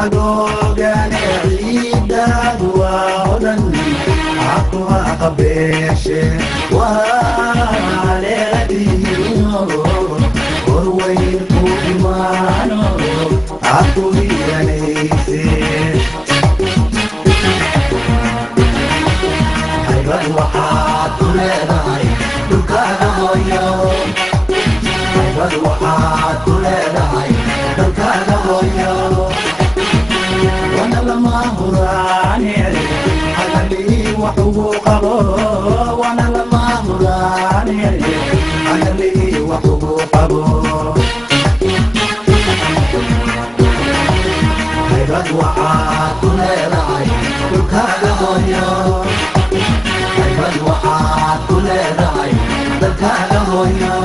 هدوغان عيداد وهدن عقوها قبيشي وعليدي وروين كوبمانو عقوهي ليسي هيبان وحاد كليناي دلكانا غيو هيبان وحاد كليناي دلكانا غيو وانا لما هراني انا لي وحقوقه وانا لما هراني انا لي وحقوقه هيبان وحاد كليناي دلكانا غيو هيبان وحاد كليناي دلكانا غيو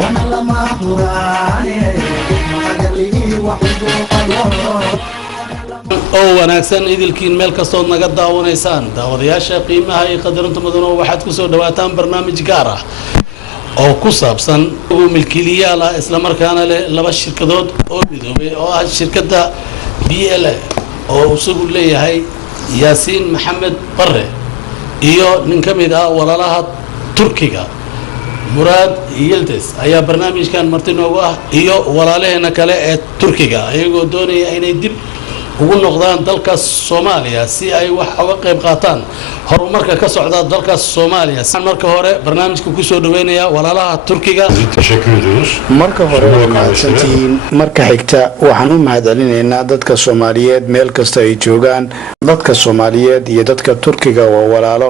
وانا لما هراني oo wanaagsan idilkiin meel kastood naga daawanaysaan daawadayaasha qiimaha iyo qadarinta mudano waxaad ku soo dhawaataan barnaamij gaar ah oo ku saabsan milkiilayaal ah isla markaana leh laba shirkadood oo midoobay oo ah shirkadda DLA oo uu leeyahay Yaasiin Maxamed Barre iyo nin ka mid ah walaalaha Turkiga Murad Yildiz ayaa barnaamijkan marti noogu ah iyo walaalaheena kale ee Turkiga ayagoo doonaya inay dib ugu noqdaan dalka Soomaaliya si ay wax uga qayb qaataan horumarka ka socda dalka Soomaaliya. Marka hore barnaamijka ku soo dhaweynaya walaalaha Turkiga. marka hore mahadsantiin marka xigta waxaan u mahadcelinaynaa dadka Soomaaliyeed meel kasta ay joogaan dadka Soomaaliyeed iyo dadka Turkiga waa walaalo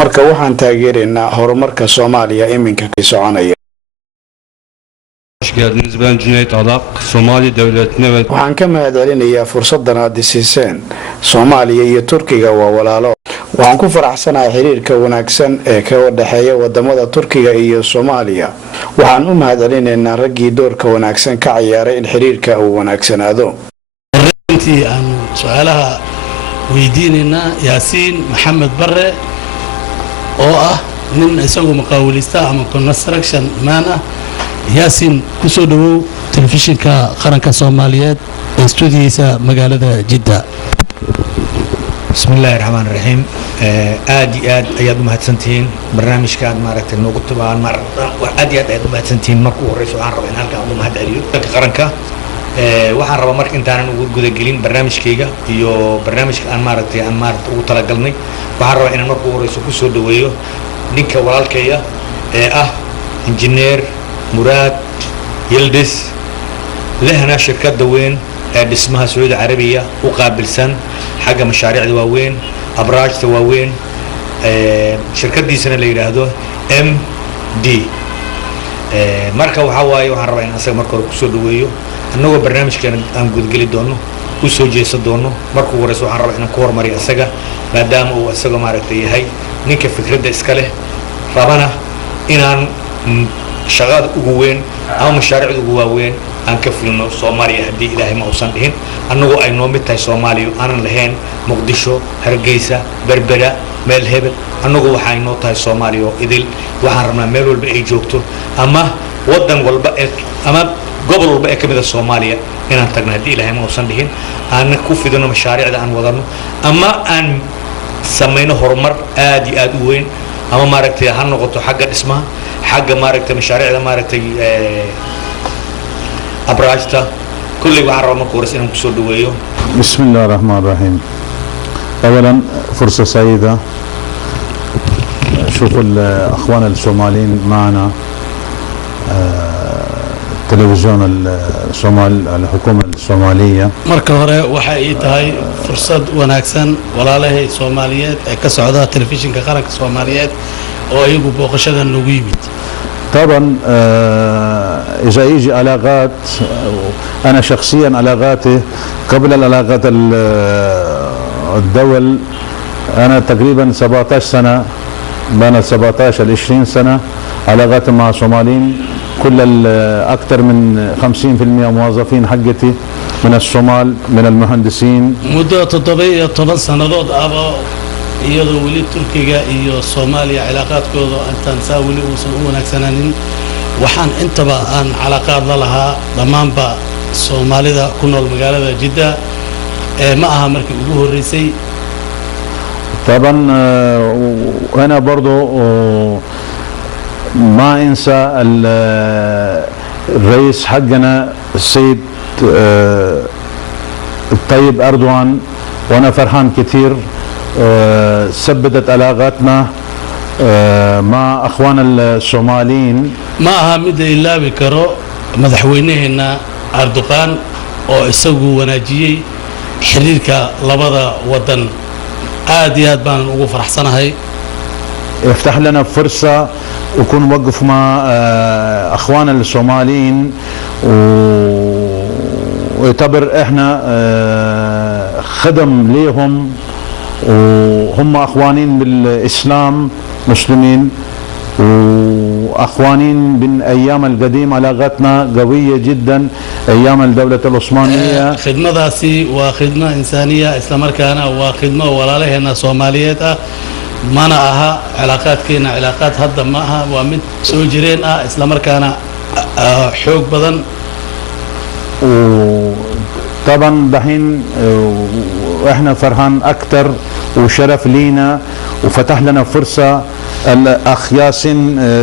marka waxaan taageeraynaa horumarka Soomaaliya iminka ka soconaya. Hoş geldiniz. Ben Cüneyt Adak, Somali Devleti'ne ve waxaan ka mahadcelinayaa fursadan aad siiseen Soomaaliya iyo Turkiga waa walaalo waxaan ku faraxsanahay xiriirka wanaagsan ee ka wadhaxeeya wadamada Turkiga iyo Soomaaliya waxaan u mahadcelinaynaa raggii doorka wanaagsan ka ciyaaray in xiriirka uu wanaagsanaado. intii aan su'aalaha weydiinayna Yaasiin Maxamed Barre oo ah nin isagu maqaawilista ama construction man ah Yaasiin ku soo dhawow telefishinka qaranka Soomaaliyeed ee studiyiisa magaalada Jidda. bismillaahi raxmaani raxiim aad iyo aad ayaad u mahadsantihiin barnaamijka aad maaragtay noogu tabaan aad iyo aad ayaad u mahadsantihiin marka ugu horeysa waxaan rabaa in halkan ugu mahadceliyo qaranka waxaan rabaa marka intaanan ugu gudagelin barnaamijkayga iyo barnaamijka aan maaragtay ugu talagalnay waxaan rabaa inaan marka ugu horeysa ku soo dhaweeyo ninka walaalkaya ee ah injineer Murad Yildiz lehna shirkadda weyn ee dhismaha Sacuudi Carabiya u qaabilsan xagga mashaariicda waaweyn abraajta waaweyn shirkadiisana la yiraahdo MD marka waxa waaye waxaan rabaa in asaga marka hore ku soo dhaweeyo annagoo barnaamijkeena aan gudgeli doono u soo jeesan doono marka ugu horeysa waxaan rabaa inaan ku hormariyo asaga maadaama uu asaga maaragtay yahay ninka fikradda iska leh rabana inaan shaqada ugu weyn ama mashaariicda ugu waaweyn aan ka fulino Soomaaliya haddii Ilaahay ma uusan dhihin annagoo ay noo mid tahay Soomaaliya aanan lahayn Muqdisho Hargeysa Berbera meel hebel annagoo waxay noo tahay Soomaaliya oo idil waxaan rabnaa meel walba ay joogto ama wadan walba ama gobol walba ee ka mid ah Soomaaliya inaan tagno haddii Ilaahay ma uusan dhihin aan ku fidino mashaariicda aan wadano ama aan samayno horumar aad iyo aad u weyn ama maaragtay ha noqoto xagga dhismaha xagga maaragtay mashaariicda maaragtay abraajta kulli waxaan rabaa marka hore inaan ku soo dhaweeyo. بسم الله الرحمن الرحيم. أولا فرصة سعيدة شوف الأخوان الصوماليين معنا تلفزيون الصومال الحكومة الصومالية marka hore waxa ay tahay fursad wanaagsan walaalahay Soomaaliyeed ee ka socda telefishinka qaranka Soomaaliyeed oo ayagu booqashada noogu yimid. طبعا إذا يجي علاقات أنا شخصيا علاقاتي قبل العلاقات الدول أنا تقريبا 17 سنة بين 17 ل 20 سنة علاقات مع الصوماليين كل أكثر من 50% موظفين حقتي من الصومال من المهندسين مدة 17 سنوات أبا iyadoo wali Turkiga iyo Soomaaliya cilaaqaadkooda intaan saa wali uusan u wanaagsanaanin waxaan intaba aan cilaaqaad la lahaa dhamaanba soomaalida ku nool magaalada Jidda ma aha markii ugu horeysay طبعا وانا برضو ما انسى الرئيس حقنا السيد الطيب اردوغان وانا فرحان كثير ثبتت علاقاتنا مع اخواننا الصوماليين ما aha mid la ilaabi karo madaxweynaheena Erdogan oo isagu wanaajiyay xiriirka labada wadan aad iyo aad baan ugu faraxsanahay يفتح لنا فرصة ويكون موقف مع اخواننا الصوماليين ويعتبر احنا خدم ليهم وهم اخوانين بالاسلام مسلمين واخوانين من ايام القديم علاقتنا قويه جدا ايام الدوله العثمانيه خدمتاسي وخدمه انسانيه اسلامركانا وخدمه ولالهنا سوماليات mana aha cilaaqaadkeena cilaaqaad hadda ma aha waa mid soo jireen isla markaana xoog badan طبعا دحين واحنا فرحان اكثر وشرف لينا وفتح لنا فرصه الاخ ياسين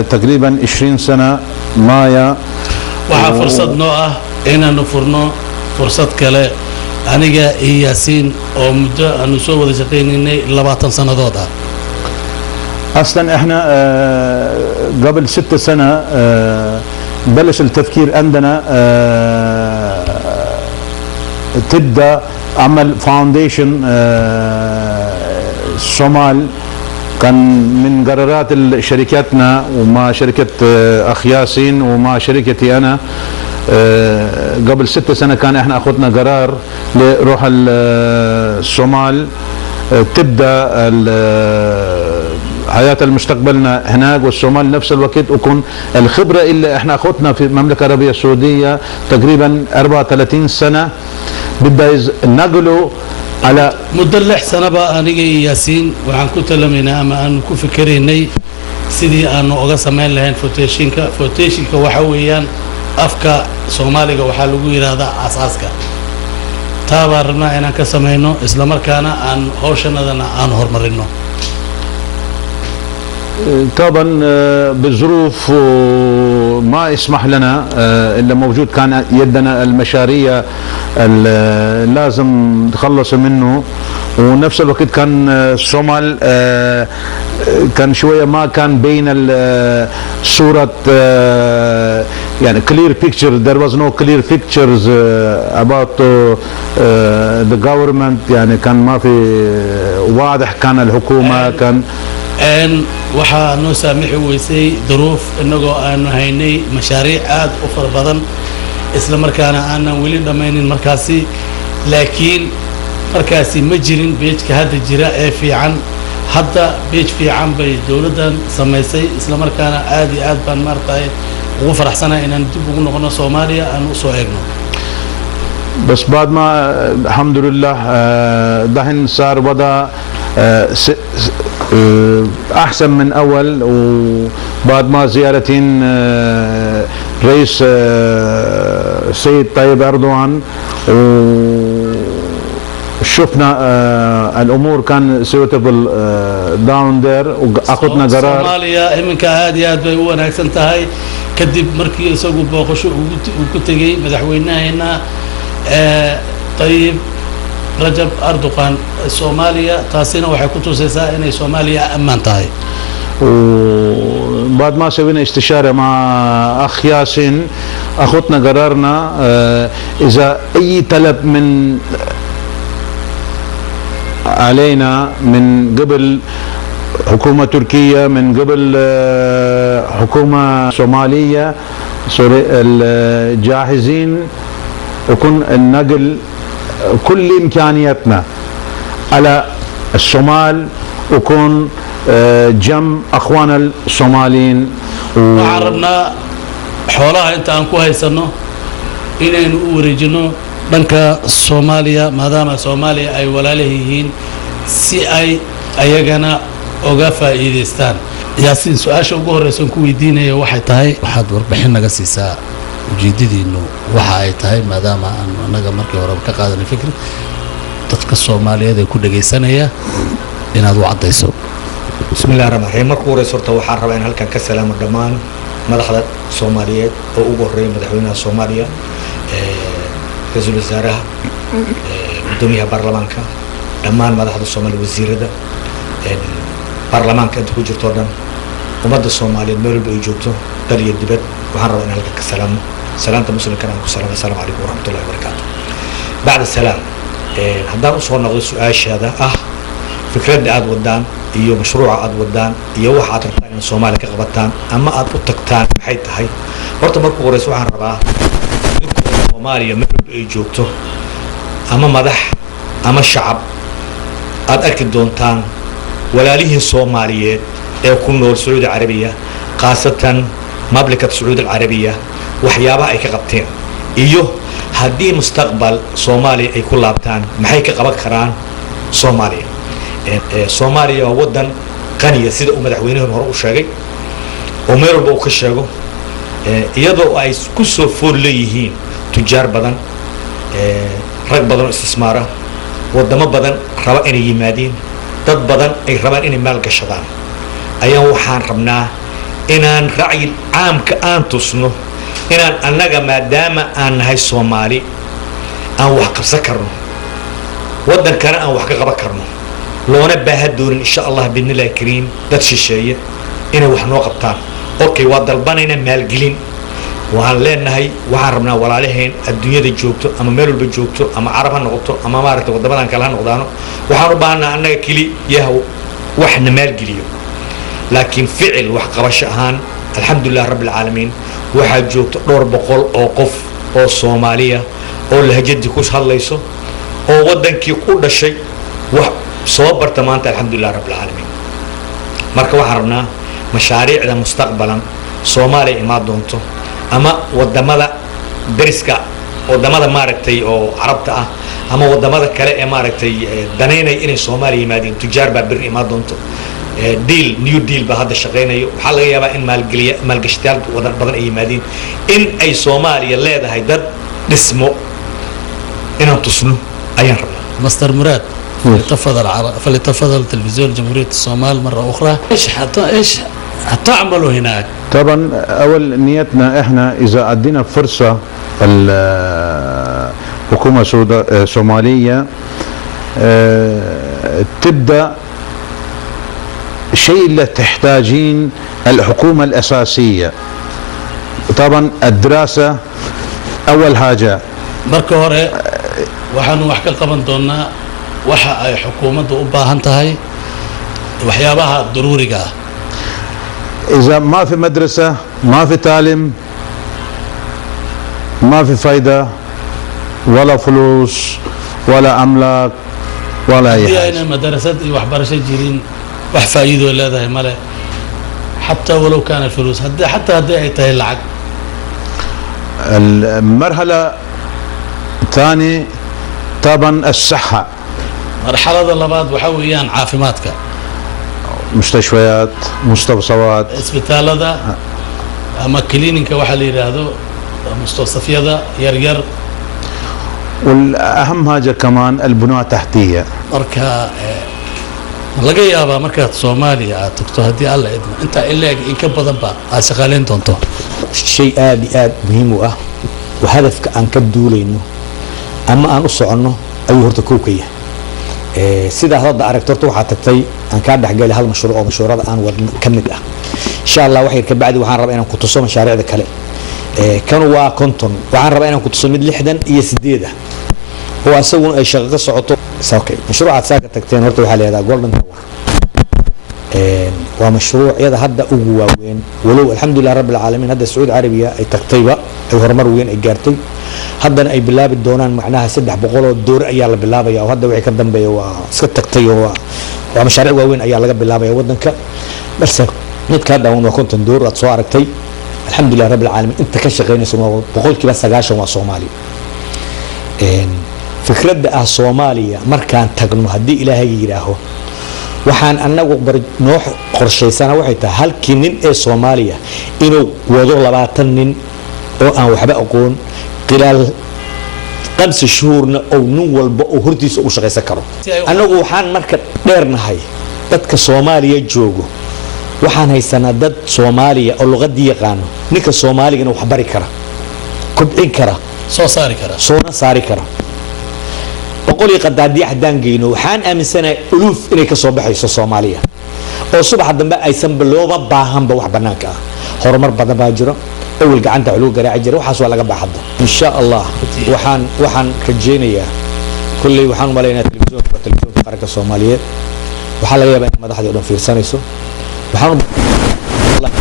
تقريبا 20 سنه مايا waxaa fursad noo ah inaanu furno fursad kale aniga iyo Yaasiin oo muddo aanu soo wada shaqeynay 20 sanadood اصلا احنا قبل 6 سنة بلش التفكير عندنا تبدا عمل فاونديشن الصومال كان من قرارات شركتنا ومع شركة اخ ياسين ومع شركتي انا قبل 6 سنة كان احنا اخذنا قرار لروح الصومال تبدا حياة المستقبلنا هناك والصومال نفس الوقت وكون الخبرة اللي احنا اخذنا في المملكة العربية السعودية تقريبا 34 سنة بدأ نقلوا على مدة 6 سنة بقى أنا ياسين وعن كنت لمنا أما أن كن فكريني سيدي أنه أوجا سمين لهن فوتيشينكا وحويان أفكا صوماليكا وحلوجي هذا أساسك تابرنا أن كسمينه إسلام كنا أن هوشنا أن هرمرينه طبعا بالظروف ما يسمح لنا الا موجود كان يدنا المشاريع لازم نتخلص منه ونفس الوقت كان الصومال كان شويه ما كان بين صوره يعني clear picture there was no clear pictures about the government يعني كان ما في واضح كان الحكومه كان waxaa noo saamixi weysay duruuf inagoo aanu haynay mashaariic aad u fara badan isla markaana aanan weli dhammaynin markaasi laakiin markaasi ma jirin beejka hadda jira ee fiican hadda beej fiican bay dawladdan samaysay isla markaana aad iyo aad baan maartay ugu faraxsanahay inaan dib ugu noqono Soomaaliya aan u soo eegno بس بعد ما الحمد لله دحين صار وضع احسن من اول وبعد ما زيارتين رئيس السيد طيب اردوغان وشفنا الامور كان سيوتبل داون دير واخذنا قرار Soomaaliya iminka aad iyo aad bay u wanaagsan tahay kadib markii isagu booqasho uu ku tagay madaxweynaheena طيب رجب أردوغان الصومالية تاسينا وحيكون توسيسا إن الصومالية أمان تاي وبعد ما سوينا استشارة مع أخ ياسين أخذنا قرارنا إذا أي طلب من علينا من قبل حكومة تركية من قبل حكومة صومالية الجاهزين يكون النقل كل إمكانياتنا على الصومال وكون جنب أخوانا الصوماليين وعربنا حولها أنت أنكو هيسنو إنه أوريجينو دنكا الصوماليا ما دام الصوماليا أي ولا لهين سي أي أيجانا أوقفا إيدستان ياسين سؤال شو جوهر سنكو يدينه واحد تاي واحد وربحنا قصيصة ujeedadiinu waxa ay tahay maadaama aan anaga markii hore ka qaadanay fikir dadka Soomaaliyeed ee ku dhageysanaya inaad u cadayso. bismillaahir rahmaanir rahiim. markuu hore sorta waxaan rabaa in halkan ka salaamo dhamaan madaxda Soomaaliyeed oo ugu horeeyay madaxweynaha Soomaaliya ra'iisul wasaaraha gudoomiyaha baarlamaanka dhammaan madaxda Soomaaliya wasiirada baarlamaanka inta ku jirto dhan ummadda Soomaaliyeed meel walba ay joogto dal iyo dibad waxaan rabaa in halkan ka salaamo salaanta muslimka aan ku salaamo assalaamu calaykum waraxmatullaahi wabarakaatuh. bacda salaam haddaan u soo noqdo su'aashaada fikradda aad wadaan iyo mashruuca aad wadaan iyo waxa aad rabtaan in Soomaaliya ka qabataan ama aad u tagtaan maxay tahay horta markuu horeyso waxaan rabaa in Soomaaliya meel ay joogto ama madax ama shacab aad arki doontaan walaalihii Soomaaliyeed ee ku nool Sacuudi Carabiya qaasatan mamlakad Sacuudi Carabiya waxyaabaha ay ka qabteen iyo haddii mustaqbal Soomaaliya ay ku laabtaan maxay ka qaban karaan Soomaaliya. Soomaaliya waa wadan qaniya sida uu madaxweynuhu hore u sheegay oo meel walba uu ka sheego iyadoo ay ku soo fool leeyihiin tujaar badan rag badan oo istismaara wadamo badan raba inay yimaadeen dad badan ay rabaan inay maal gashadaan ayaan waxaan rabnaa inaan ra'yi caamka aan tusno inaan annaga maadaama aan nahay Soomaali aan wax qabsan karno wadankana aan wax ka qaban karno loona baahan doonin insha Allah biidnillaahi kariim dad shisheeye inay wax noo qabtaan okay waa dalbanayna maalgelin waxaan leenahay waxaan rabnaa walaalaheen adduunyada joogto ama meel walba joogto ama carab ha noqoto ama maaragtay wadamadan kale ha noqdaano waxaan u baahnaa annaga kaliya waxna maalgeliyo laakiin ficil wax qabasho ahaan alxamdulillaah rabbil caalamiin waxaa joogto dhowr boqol oo qof oo Soomaaliya oo lahjadii ku hadlayso oo wadankii ku dhashay wax soo barta maanta alxamdulillaah rabbil caalamiin. marka waxaan rabnaa mashaariicda mustaqbalan Soomaaliya imaan doonto ama wadamada dariska wadamada maaragtay oo carabta ah ama wadamada kale ee maaragtay daneynay inay Soomaaliya yimaadeen tujaar baa bir imaan doonto deal new deal ba hadda shaqeynayo waxa laga yaabaa in maalgashadayaal wadan badan ay yimaadeen in ay Soomaaliya leedahay dad dhismo inaan tusno ayaan rabnaa. مستر مراد فليتفضل تلفزيون جمهورية الصومال مرة أخرى. إيش هتعملوا هناك؟ طبعا أول نيتنا إحنا إذا أدينا فرصة الحكومة الصومالية تبدأ شيء اللي تحتاجين الحكومة الأساسية طبعا الدراسة أول حاجة marka hore waxaan wax ka qaban doonaa waxa ay xukuumaddu u baahan tahay waxyaabaha daruuriga ah. إذا ما في مدرسة ما في تعليم ما في فايدة ولا فلوس ولا أملاك ولا أي حاجة. يعني مدرسة وحبرشة جيرين وحفايدة ولا ذا ماله حتى ولو كان الفلوس حتى هدي أي العقد. المرحلة الثانية طبعا الصحة. مرحلة اللباد وحويان عافماتك مستشفيات مستوصفات اسبتال هذا اما كلينيك وحل هذا مستوصف هذا يرير والاهم حاجه كمان البنى التحتيه marka laga yaabaa markaad Soomaaliya aad tagto hadii alla idmo inta ilaa in ka badan ba aad shaqaaleyn doonto shay aad muhiim u ah وهدفك aan ka duulayno ama aan u soconno ayuu horta ku ka yahay sida hadda aragtorto waxa tagtay aan ka dhaxgalay hal mashruuc oo mashruucada aan wad kamid ah insha Allah waxay ka bacdi waxaan rabaa inaan ku tuso mashaariicda kale kan waa konton waxaan rabaa inaan ku tuso mid 68 oo asaguna ay shaqo ka socoto saakay mashruucaad saaka tagteen horta waxa leeyahay golden tower waa mashruucyada hadda ugu waaweyn walow alxamdulillaah rabbil caalamiin hadda Sacuudi Carabiya ay tagtayba ay horumar weyn ay gaartay haddana ay bilaabi doonaan macnaha 300 oo door ayaa la bilaabaya oo hadda wixii ka dambeeya waa iska tagtay oo waa mashaariic waaweyn ayaa laga bilaabaya wadanka balse mid ka daawan waa konton door aad soo aragtay alxamdulillaah rabbil caalamiin inta ka shaqeynayso boqolkiiba 90 waa Soomaali fikradda ah Soomaaliya markaan tagno hadii Ilaahay yiraaho waxaan anagu noo qorsheysana waxay tahay halkii nin ee Soomaaliya inuu wado 20 nin oo aan waxba aqoon khilaal 5 shuhurna oo nin walba oo hortiisa u shaqaysan karo anagu waxaan marka dheernahay dadka Soomaaliya joogo waxaan haysanaa dad Soomaaliya oo luqadii yaqaan ninka Soomaaligana wax bari kara kobcin kara soo saari kara boqol qadaadiye hadaan geyno waxaan aaminsanahay uluf inay ka soo baxayso Soomaaliya oo subax dambe aysan bilooba baahanba wax banaanka ah horumar badan baa jiro أول قعدت علوق قراعي جري وحاسوا على جنب حد إن شاء الله وحن رجينيا كل وحن مالينا تلفزيون في قرية الصومالية وحلا يا بني ما ده حد يقولون في لسانه يسوع وحن الله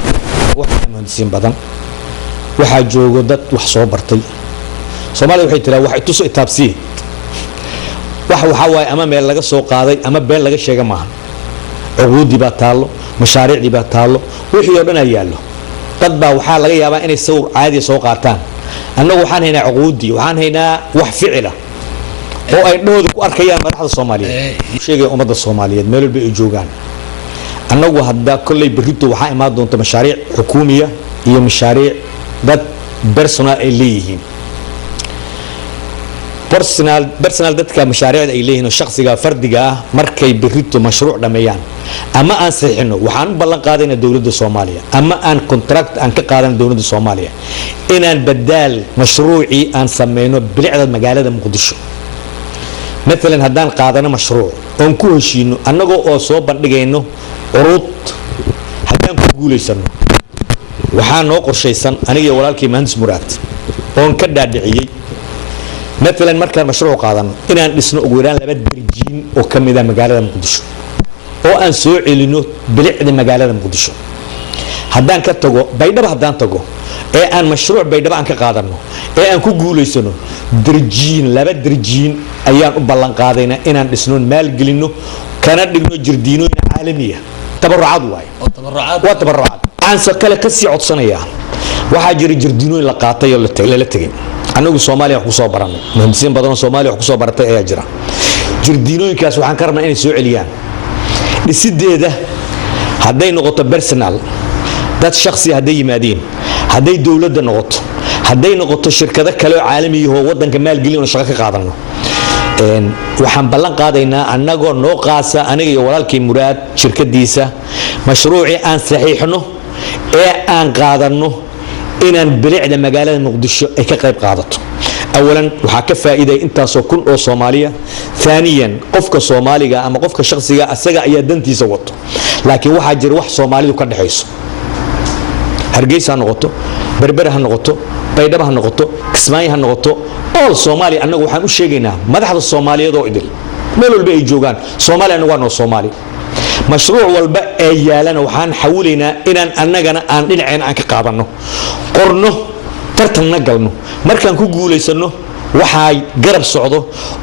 وحنا مهندسين بدن وحاجوا جدت وحصوا برتي صومالي وحيد ترى وحيد تسوق تابسي وحواي أمام بين لقى سوق هذا أمام بين لقى شيء جماعة عقود دي بتالو مشاريع دي بتالو وحي يبنا يالله dad baa waxaa laga yaabaa inay sawir caadi soo qaataan annagu waxaan haynaa cuquudi waxaan haynaa wax ficila oo ay dhoodu ku arkayaan madaxda Soomaaliyeed sheegay ummadda Soomaaliyeed meel walba ay joogaan annagu hadda kullay berrito waxaa imaan doonta mashaariic xukuumiya iyo mashaariic dad personal ay leeyihiin personal dadka mashaariicda ay leeyihiin shakhsiga fardiga ah markay berrito mashruuc dhameeyaan ama aan saxiixno waxaan ballan qaadaynaa dawladda Soomaaliya ama aan contract aan ka qaadan dawladda Soomaaliya inaan badaal mashruuci aan sameeyno bilicda magaalada Muqdisho مثلا haddaan qaadano mashruuc oon ku heshiino annagoo oo soo bandhigayno urud haddaan ku guuleysano waxaan noo qorshaysan aniga walaalkii Mahandis Muraad oon ka dhaadhiciyay مثلا markaan mashruuc qaadano inaan dhisno ugu yaraan 2 darjiin oo kamid ah magaalada Muqdisho oo aan soo celino bilicda magaalada Muqdisho haddaan ka tago baydhaba haddaan tago ee aan mashruuc baydhaba aan ka qaadano ee aan ku guuleysano darjiin 2 darjiin ayaan u ballan qaadaynaa inaan dhisno maal gelino kana dhigno jirdiinooyin caalami ah tabarucaad waa tabarucaad aan kale ka sii codsanaya waxaa jira jirdiinooyin la qaatay oo la tagay anagu Soomaaliya wax ku soo baranay muhiimsiin badan oo Soomaaliya wax ku soo baratay ayaa jira jirdiinooyinkaas waxaan ka rabnaa inay soo celiyaan dhisideeda hadday noqoto personal dad shakhsi hadday yimaadeen hadday dawladda noqoto hadday noqoto shirkado kale oo caalami ah oo wadanka maal gelin oo shaqo ka qaadano waxaan ballan qaadaynaa annagoo noo qaasa aniga iyo walaalkii Muraad shirkadiisa mashruuci aan saxiixno ee aan qaadano inaan bilicda magaalada Muqdisho ay ka qayb qaadato أولاً وحكى فائدة أنت سكون أو صومالية ثانياً قفك صومالية أما قفك شخصية أسجع يدنتي زوت لكن واحد جر واحد صومالي وكان حيس هرجيس هنغطو بربره هنغطو بيدبه هنغطو كسماي هنغطو أول صومالي أنا وحنا وش جينا ما ده الصومالية ذو إدل ملول الباقي جوجان صومالي أنا وأنا صومالي مشروع والباقي يالنا وحن حولنا إن أنا جنا أن العين عنك قابلنا قرنه tartan nagalno markaan ku guuleysano waxay garab socdo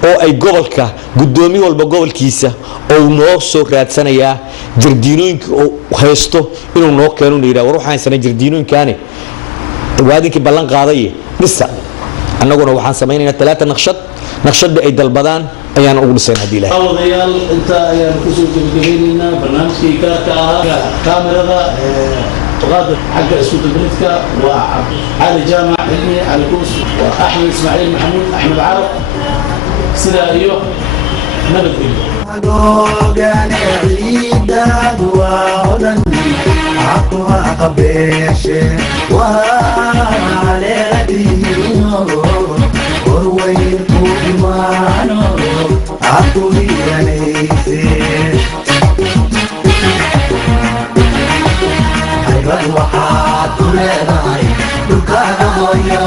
oo ay gobolka gudoomiye walba gobolkiisa oo noo soo raadsanaya jirdiinooyinka oo haysto inuu noo keeno leeyahay war waxaan sanay jirdiinooyinkaani waadinki ballan qaaday dhisa annaguna waxaan sameeynaynaa 3 naqshad ay dalbadaan ayaan ugu dhisay hadii ilaahay awadayaal inta ayaan ku soo gabagabeynaa barnaamijkii gaarka ah kaamirada تقادر حق السود البريتكا وعلي جامع علمي على كوس واحمد اسماعيل محمود احمد عرب سلا ايوه نبت waxaad ku leedahay dhulkaaga hooyo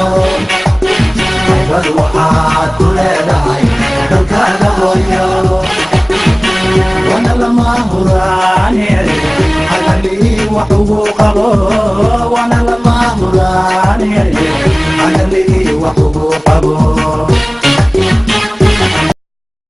waxaad ku leedahay dhulkaaga hooyo wana lama huraane hagalii wax ugu qabo wana lama huraane hagalii wax ugu qabo